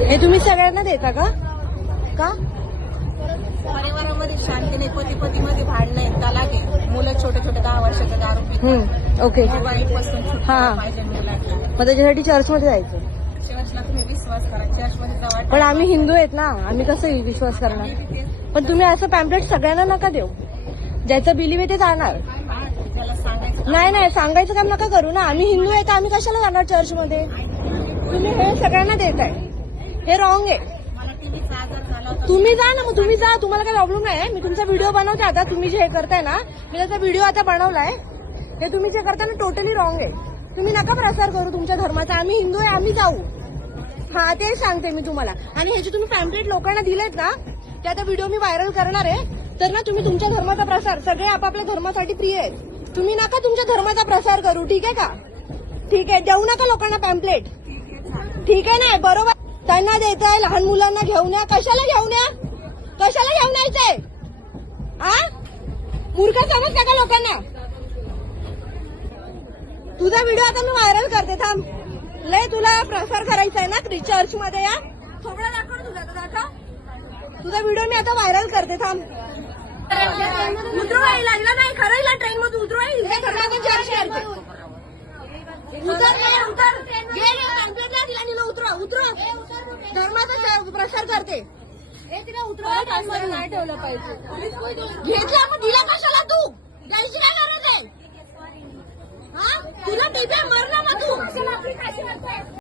हे तुम्ही सगळ्यांना देता का? का? परिवारामध्ये शांती नाही, पती पती मध्ये भांडण आहे, तलाक आहे, मुलं छोटे छोटे 10 वर्षाचे दारू पितात, ओके. मोबाईल पासून हा. छुटकारा पाहिजे मुलांना. मग त्याच्यासाठी चर्चमध्ये जायचं. चर्चला तुम्ही विश्वास करा, चर्चमध्ये जावा. पण आम्ही हिंदू आहेत ना, आम्ही कसं विश्वास करणार? पण तुम्ही असं पॅम्पलेट सगळ्यांना नका देऊ. ज्याचं बिलीव आहे ते जाणार. त्याला सांगायचं नाही सांगायचं काम नका करू ना. आम्ही हिंदू आहे तर आम्ही कशाला जाणार चर्चमध्ये? तुम्ही हे सगळ्यांना देताय, हे रॉंग आहे. मला टीव्हीचा आजार झाला होता. तुम्ही जा ना, मग तुम्ही जा, तुम्हाला काही प्रॉब्लेम नाही. मी तुमचा व्हिडिओ बनवते आता. तुम्ही जे हे करताय ना, मी त्याचा व्हिडिओ आता बनवलाय. हे तुम्ही जे करताय ना टोटली रॉंग आहे. तुम्ही नका प्रसार करू तुमच्या धर्माचा. आम्ही हिंदू आहे, आम्ही जाऊ. हा, ते सांगते मी तुम्हाला. आणि हे जे तुम्ही पॅम्पलेट लोकांना दिलेत ना, ते आता व्हिडिओ मी व्हायरल करणार आहे. तर ना तुम्ही तुमच्या धर्माचा प्रसार, सगळे आपापल्या धर्मासाठी प्रिय आहेत. तुम्ही नका तुमच्या धर्माचा प्रसार करू, ठीक आहे का? ठीक आहे, देऊ नका लोकांना पॅम्पलेट. ठीक आहे ना, बरोबर. त्यांना देताय, लहान मुलांना घेऊन या. कशाला घेऊन या? कशाला घेऊन यायचंय? हा, मूर्ख समजता का लोकांना? तुझा व्हिडिओ आता मी व्हायरल करते, थांब. लय तुला प्रसार करायचा आहे ना चर्च मध्ये? या थोडं दाखव तुझा, दाखव तुझा व्हिडिओ. मी आता व्हायरल करते, थांब. उतरू लागला नाही, खरं ट्रेन मध्ये उतरू आहे. चर्च करते. उतरा. धर्माचा प्रसार करते. नाही ठेवलं पाहिजे. घेतला मग दिला कशाला तू? द्यायची काय गरज आहे? तुला टीव्ही मरला मग तू.